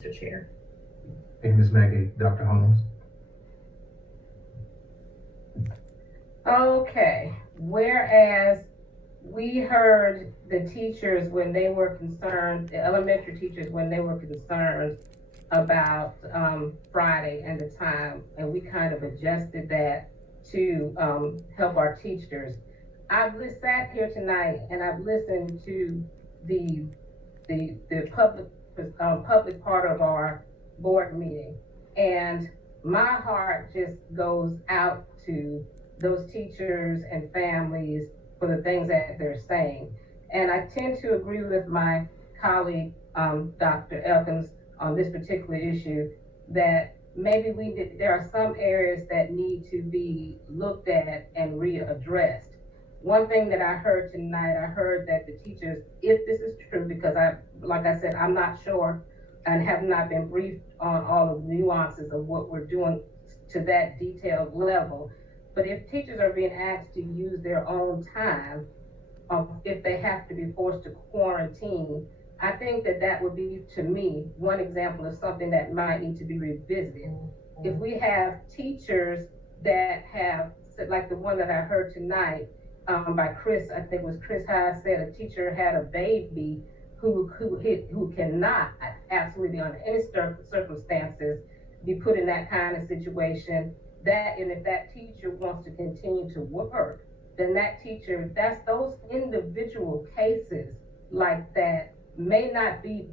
Mr. Chair. Thank you, Ms. Mackey. Dr. Holmes? Okay, whereas we heard the teachers when they were concerned, the elementary teachers when they were concerned about Friday and the time, and we kind of adjusted that to help our teachers. I've sat here tonight and I've listened to the the public part of our board meeting, and my heart just goes out to those teachers and families for the things that they're saying. And I tend to agree with my colleague, Dr. Elkins, on this particular issue, that maybe there are some areas that need to be looked at and readdressed. One thing that I heard tonight, I heard that the teachers, if this is true, because like I said, I'm not sure and have not been briefed on all of the nuances of what we're doing to that detailed level. But if teachers are being asked to use their own time, if they have to be forced to quarantine, I think that that would be, to me, one example of something that might need to be revisited. If we have teachers that have, like the one that I heard tonight, by Chris, I think it was Chris High, said a teacher had a baby who cannot absolutely under any circumstances be put in that kind of situation. That, and if that teacher wants to continue to work, then that teacher, that's those individual cases like that may not be,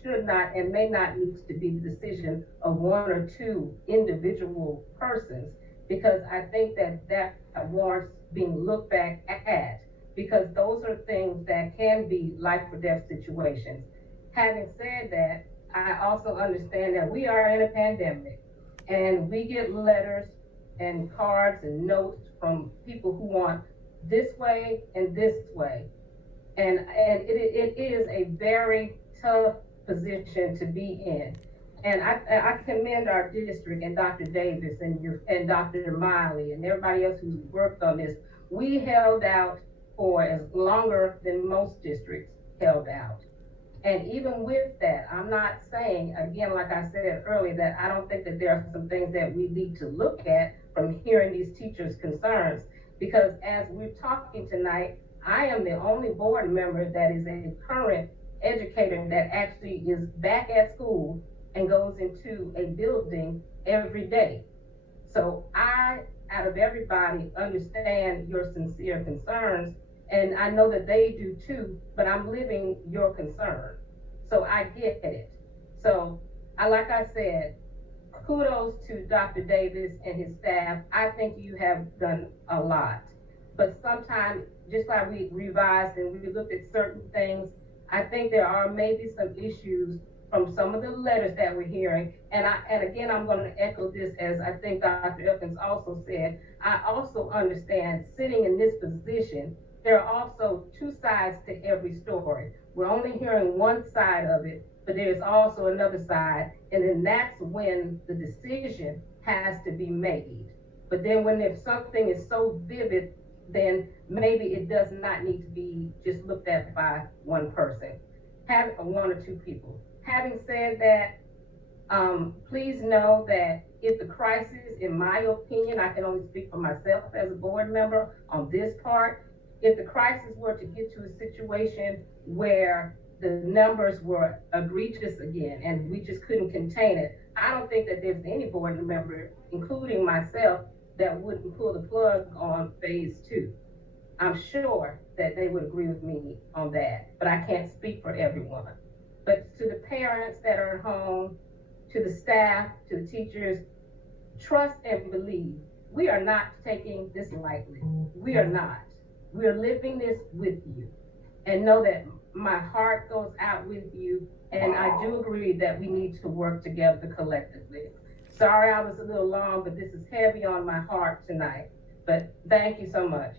should not, and may not need to be the decision of one or two individual persons, because I think that that warrants being looked back at, because those are things that can be life or death situations. Having said that, I also understand that we are in a pandemic and we get letters and cards and notes from people who want this way and this way. And it is a very tough position to be in. And I commend our district and Dr. Davis and Dr. Miley and everybody else who's worked on this. We held out for as longer than most districts held out. And even with that, I'm not saying, again, like I said earlier, that I don't think that there are some things that we need to look at from hearing these teachers' concerns. Because as we're talking tonight, I am the only board member that is a current educator that actually is back at school and goes into a building every day. So I, out of everybody, understand your sincere concerns, and I know that they do too, but I'm living your concern. So I get it. So like I said, kudos to Dr. Davis and his staff. I think you have done a lot. But sometimes, just like we revised and we looked at certain things, I think there are maybe some issues from some of the letters that we're hearing. And again, I'm going to echo this, as I think Dr. Elkins also said. I also understand, sitting in this position, there are also two sides to every story. We're only hearing one side of it, but there's also another side. And then that's when the decision has to be made. But then when if something is so vivid, then maybe it does not need to be just looked at by one person, one or two people. Having said that, please know that if the crisis, in my opinion, I can only speak for myself as a board member on this part, if the crisis were to get to a situation where the numbers were egregious again and we just couldn't contain it, I don't think that there's any board member, including myself, that wouldn't pull the plug on phase two. I'm sure that they would agree with me on that, but I can't speak for everyone. But to the parents that are at home, to the staff, to the teachers, trust and believe. We are not taking this lightly. We are not. We are living this with you. And know that my heart goes out with you. And I do agree that we need to work together collectively. Sorry I was a little long, but this is heavy on my heart tonight. But thank you so much.